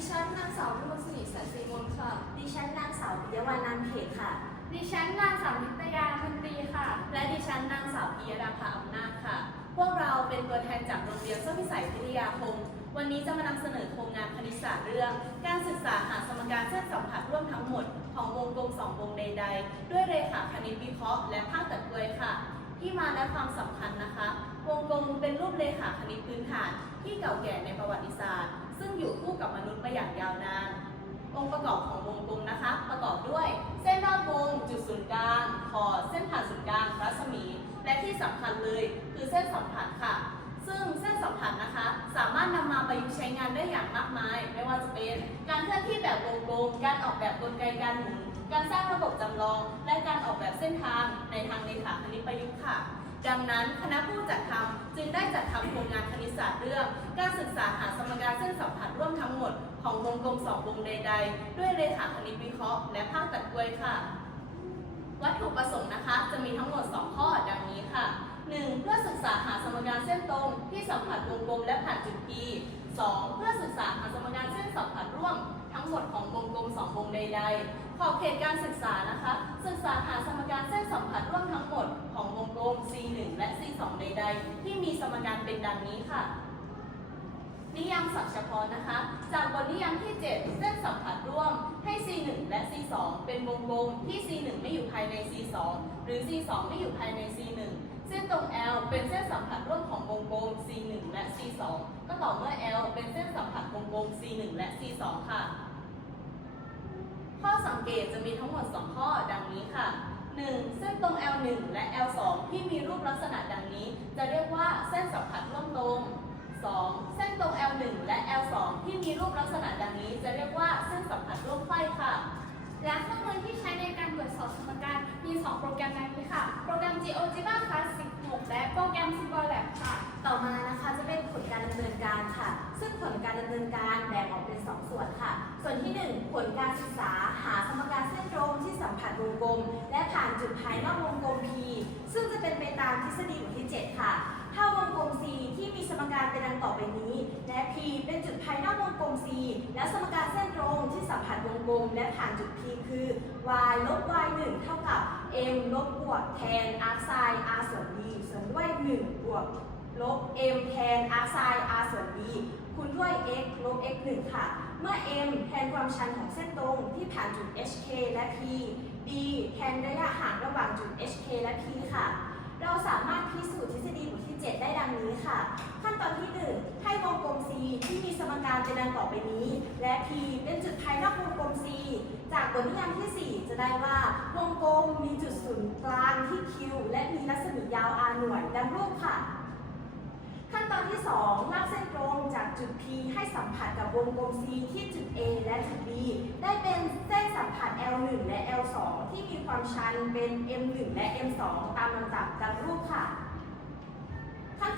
ดิฉันนางสาววิมลสิริแสนศรีมนต์ค่ะ ดิฉันนางสาวปิยวรรณนามเขตค่ะ ดิฉันนางสาวนิตยามันตรีค่ะ และดิฉันนางสาวพิยดาภาอำนาจค่ะ พวกเราเป็นตัวแทนจากโรงเรียนส้มพิสัยพิทยาคม วันนี้จะมานำเสนอโครงงานคณิตศาสตร์เรื่อง การศึกษาหาสมการเส้นสัมผัสร่วมทั้งหมด ของวงกลมสองวงใดๆ ด้วยเรขาคณิตวิเคราะห์และภาคตัดเกยค่ะ ที่มาและความสำคัญนะคะ วงกลมเป็นรูปเรขาคณิตพื้นฐานที่เก่าแก่ในประวัติศาสตร์ ซึ่งอยู่คู่กับมนุษย์มาอย่างยาวนาน องค์ประกอบของวงกลมนะคะ ประกอบด้วยเส้นรอบวง จุดศูนย์กลางขอเส้นผ่านศูนย์กลางรัศมี และที่สำคัญเลยคือเส้นสัมผัสค่ะ ซึ่งเส้นสัมผัสนะคะ สามารถนำมาประยุกต์ใช้งานได้อย่างมากมาย ไม่ว่าจะเป็นการเคลื่อนที่แบบวงกลม การออกแบบกลไกการหมุนการสร้างระบบจำลอง และการออกแบบเส้นทางในทางเลขาคณิตประยุกต์ค่ะ ดังนั้นคณะผู้จัดทำจึงได้จัดทำโครงงานคณิตศาสตร์เรื่อง การศึกษา นสัมผัสร่วมทั้งหมดของวงกลมสองวงใด ๆ ด้วยเรขาคณิตวิเคราะห์และภาคตัดกล้วยค่ะ วัตถุประสงค์นะคะ จะมีทั้งหมด 2 ข้อดังนี้ค่ะ 1. เพื่อศึกษาหาสมการเส้นตรงที่สัมผัสวงกลมและผ่านจุด P 2. เพื่อศึกษาหาสมการเส้นสัมผัสร่วมทั้งหมดของวงกลมสองวงใด ๆ ขอบเขตการศึกษานะคะ ศึกษาหาสมการเส้นสัมผัสร่วมทั้งหมดของวงกลม C1 และ C2 ใด ๆ ที่มีสมการเป็นดังนี้ค่ะ นิยามศัพท์เฉพาะนะคะ จากบทนิยามที่ 7 เส้นสัมผัสร่วมให้ C1 และ C2 เป็นวงกลมที่ C1 ไม่อยู่ภายใน C2 หรือ C2 ไม่อยู่ภายใน C1 เส้นตรง L เป็นเส้นสัมผัสร่วมของวงกลม C1 และ C2 ก็ต่อเมื่อ L เป็นเส้นสัมผัสวงกลม C1 และ C2 ค่ะ ข้อสังเกตจะมีทั้งหมด 2 ข้อดังนี้ค่ะ 1. เส้นตรง L1 และ L2 ที่มีรูปลักษณะดังนี้ จะเรียกว่าเส้นสัมผัสร่วมตรง 2. เส้นตรง L1 และ L2 ที่มีรูปลักษณะดังนี้ จะเรียกว่าเส้นสัมผัสร่วมไขว้ค่ะ และเครื่องมือที่ใช้ในการตรวจสอบสมการมี 2 โปรแกรมดังนี้ค่ะ โปรแกรม GeoGebra Classic 6และโปรแกรม SimBolLab ค่ะ ต่อมานะคะจะเป็นผลการดำเนินการค่ะ ซึ่งผลการดำเนินการแบ่งออกเป็น 2 ส่วนค่ะ ส่วนที่ 1 ผลการศึกษาหาสมการเส้นตรงที่สัมผัสวงกลม และผ่านจุดภายนอกวงกลม P ซึ่งจะเป็นไป ต่อไปนี้ และ P เป็นจุดภายนอกวงกลม C และสมการเส้นตรงที่สัมผัสวงกลมและผ่านจุด P คือ y ลบ y 1เท่ากับ m ลบบวกแทน arc sin r ส่วน b ส่วนด้วย1บวกลบ m แทน arc sin r ส่วน b คูณด้วย x ลบ x 1ค่ะ เมื่อ m แทนความชันของเส้นตรงที่ผ่านจุด hk และ p d แทนระยะห่างระหว่างจุด hk และ p ค่ะ เราสามารถพิสูจน์ทฤษฎี 7 ได้ดังนี้ค่ะ ขั้นตอนที่ 1 ให้วงกลม C ที่มีสมการเป็นดังต่อไปนี้ และ P เป็นจุดภายนอกวงกลม C จากบทนิยามที่ 4 จะได้ว่าวงกลมมีจุดศูนย์กลางที่ Q และมีรัศมียาว r หน่วยดังรูปค่ะ ขั้นตอนที่ 2 ลากเส้นตรงจากจุด P ให้สัมผัสกับวงกลม C ที่จุด A และจุด B ได้เป็นเส้นสัมผัส L1 และ L2 ที่มีความชันเป็น M1 และ M2 ตามลำดับดังรูปค่ะ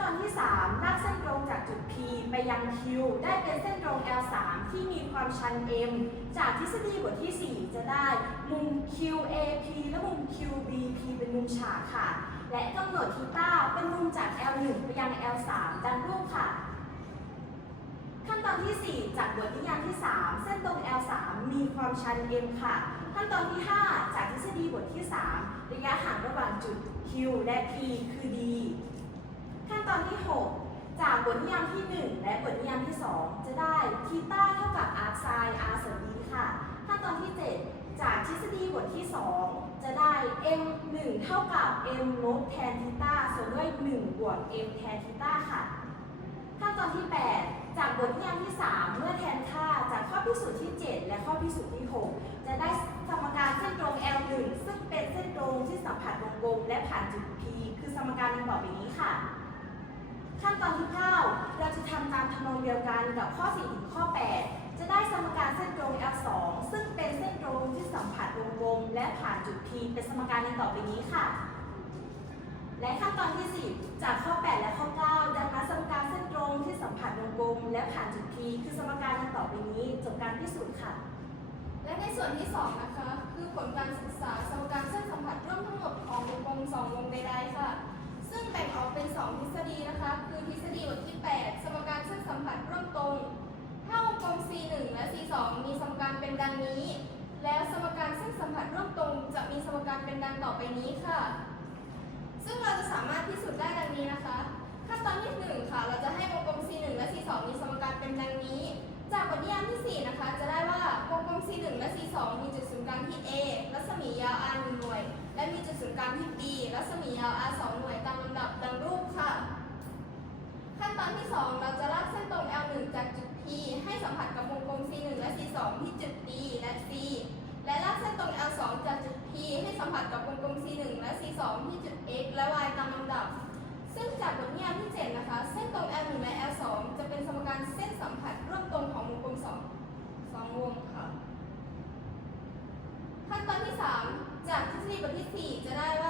ตอนที่ 3 ลากเส้นตรงจากจุด P ไปยัง Q ได้เป็นเส้นตรง L3 ที่มีความชัน M จากทฤษฎีบทที่ 4 จะได้มุม QAP และมุม QBP เป็นมุมฉากค่ะ และกำหนดทีต้าเป็นมุมจาก L1 ไปยัง L3 ดังรูปค่ะ ขั้นตอนที่ 4 จากบทนิยามที่ 3 เส้นตรง L3 มีความชัน M ค่ะ ขั้นตอนที่ 5 จากทฤษฎีบทที่ 3 ระยะห่างระหว่างจุด Q และ P คือ D ขั้นตอนที่ 6 จากบทนิยามที่ 1 และบทนิยามที่ 2 จะได้ทีต้าเท่ากับ arc sin r ส่วน d ค่ะ ขั้นตอนที่ 7 จากทฤษฎีบทที่ 2 จะได้ m 1 เท่ากับ m ลบแทนทีต้าส่วนด้วย 1 บวก m แทนทีต้าค่ะ ขั้นตอนที่ 8 จากบทนิยามที่ 3 เมื่อแทนค่าจากข้อพิสูจน์ที่ 7 และข้อพิสูจน์ที่ 6 จะได้สมการเส้นตรง L1 ซึ่งเป็นเส้นตรงที่สัมผัสวงกลมและผ่านจุด P คือสมการดังต่อไปนี้ค่ะ ขั้นตอนที่9เราจะทำตามทำนองเดียวกันกับข้อ 4 ถึงข้อ 8 จะได้สมการเส้นตรง L2 ซึ่งเป็นเส้นตรงที่สัมผัสวงกลมและผ่านจุด P เป็นสมการดังต่อไปนี้ค่ะ และขั้นตอนที่ 10 จากข้อ 8 และข้อ 9 ดังนั้นสมการเส้นตรงที่สัมผัสวงกลมและผ่านจุด P คือสมการดังต่อไปนี้จบการพิสูจน์ค่ะ และในส่วนที่ 2 นะคะ คือผลการศึกษาสมการเส้นสัมผัสร่วมทั้งหมดของวงกลมสองวงใดๆค่ะ ซึ่งแบ่งออกเป็น 2 ทฤษฎีนะคะ คือทฤษฎีบทที่ 8 สมการเชื่อมสัมผัสรูปตรง ถ้าวงกลม C1 และ C2 มีสมการเป็นดังนี้ แล้วสมการเชื่อมสัมผัสรูปตรง จะมีสมการเป็นดังต่อไปนี้ค่ะ ซึ่งเราจะสามารถพิสูจน์ได้ดังนี้นะคะ ขั้นตอนที่ 1 ค่ะ เราจะให้วงกลม C1 และ C2 มีสมการเป็นดังนี้ จากบทเรียนที่ 4 นะคะ จะได้ว่าวงกลม C1 และ C2 มีจุดศูนย์กลางที่ A รัศมียาว r 1หน่วย และมีจุดศูนย์กลางที่ B รัศมียาว r 2 ดับดังรูปค่ะ ขั้นตอนที่ 2 เราจะลากเส้นตรง L1 จากจุด P ให้สัมผัสกับวงกลม C1 และ C2 ที่จุด D และ C และลากเส้นตรง L2 จากจุด P ให้สัมผัสกับวงกลม C1 และ C2 ที่จุด X และ Y ตามลำดับ ซึ่งจากบทนิยามที่7นะคะ เส้นตรง L1 และ L2 จะเป็นสมการเส้นสัมผัสร่วมตรงของวงกลม 2 2 วงค่ะ ขั้นตอนที่ 3 จากทฤษฎีบทที่ 4 จะได้ว่า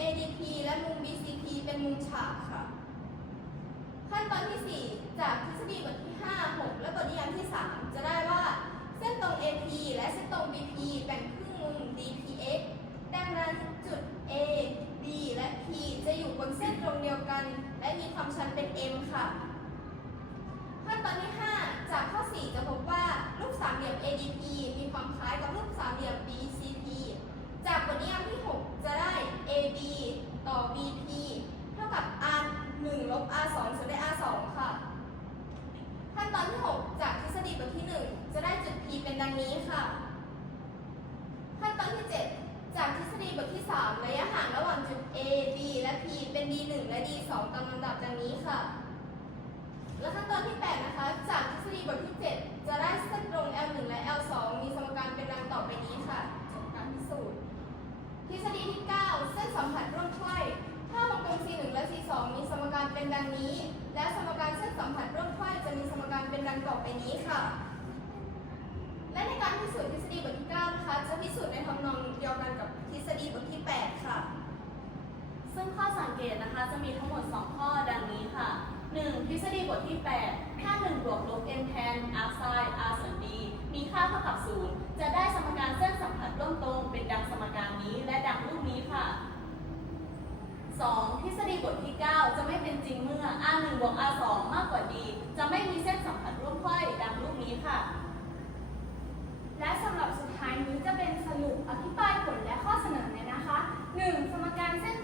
ADP และมุม BCP เป็นมุมฉากค่ะ ขั้นตอนที่ 4 จากทฤษฎีบทที่ 5 6 และบทนิยามที่ 3 จะได้ว่า เส้นตรง AP และเส้นตรง BP แบ่งครึ่งมุม DP D1 และ D2 ตามลำดับดังนี้ค่ะ และขั้นตอนที่ 8 นะคะ จากทฤษฎีบทที่ 7 จะได้เส้นตรง L1 และ L2 มีสมการเป็นดังต่อไปนี้ค่ะจาการพิสูจน์ ทฤษฎีที่ 9 เส้นสัมผัสร่วมไขว้ถ้าวงกลม C1 และ C2 มีสมการเป็นดังนี้ และสมการเส้นสัมผัสร่วมไขว้จะมีสมการเป็นดังต่อไปนี้ค่ะ และในการพิสูจน์ทฤษฎีบทที่ 9 นะคะ จะพิสูจน์ในทำนองเดียวกันกับทฤษฎีบทที่ 8 ค่ะ ซึ่งข้อสังเกตนะคะจะมีทั้งหมด 2 ข้อดังนี้ค่ะ 1. ทฤษฎีบทที่8ค่า1 บวกลบ m แทน r sin r ส่วน d มีค่าเท่ากับ 0 จะได้สมการเส้นสัมผัสร่วมตรง เป็นดังสมการนี้และดังรูปนี้ค่ะ 2. ทฤษฎีบทที่ 9 จะไม่เป็นจริงเมื่อ r 1บวก r 2มากกว่า d จะไม่มีเส้นสัมผัสร่วมไขว้ดังรูปนี้ค่ะ และสำหรับสุดท้ายนี้จะเป็นสรุปอธิบายผลและข้อเสนอแนะนะคะ 1. สมการเส้น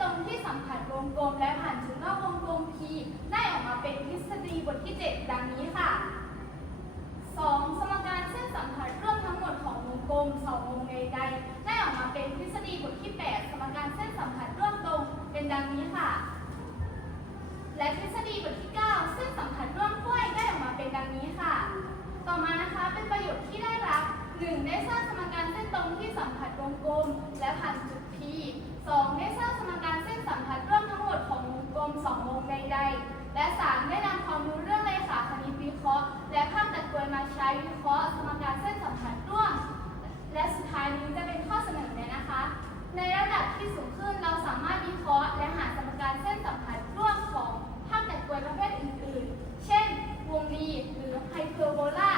ตรงที่สัมผัสวงกลมและผ่านจุดนอกวงกลม P ได้ออกมาเป็นทฤษฎีบทที่ 7 ดังนี้ค่ะ 2. สมการเส้นสัมผัสร่วมทั้งหมดของวงกลมสองวงใดๆได้ออกมาเป็นทฤษฎีบทที่ 8 สมการเส้นสัมผัสร่วมตรงเป็นดังนี้ค่ะ และทฤษฎีบทที่ 9 เส้นสัมผัสร่วมกล้วยได้ออกมาเป็นดังนี้ค่ะ ต่อมานะคะเป็นประโยชน์ที่ได้รับ 1. ได้สร้างสมการเส้นตรงที่สัมผัสวงกลม และผ่านจุด ด และ 3. ได้นำความรู้เรื่องเลขาคณิตวิเคราะห์ และภาพตัดกรวยมาใช้วิเคราะห์สมการเส้นสัมผัสร่วม และสุดท้ายนี้จะเป็นข้อเสนอแนะนะคะ ในระดับที่สูงขึ้นเราสามารถวิเคราะห์ และหาสมการเส้นสัมผัสร่วมของภาพตัดกรวยประเภทอื่น ๆ เช่น วงรีหรือไฮเปอร์โบลา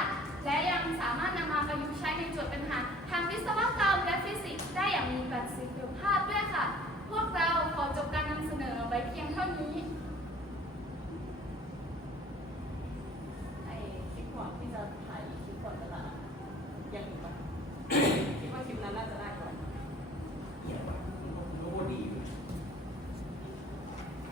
และยังสามารถนำมาประยุกต์ใช้ในโจทย์ปัญหา ทางวิศวกรรมและฟิสิกส์ได้อย่างมีประสิทธิภาพด้วยค่ะ พวกเราขอจบกัน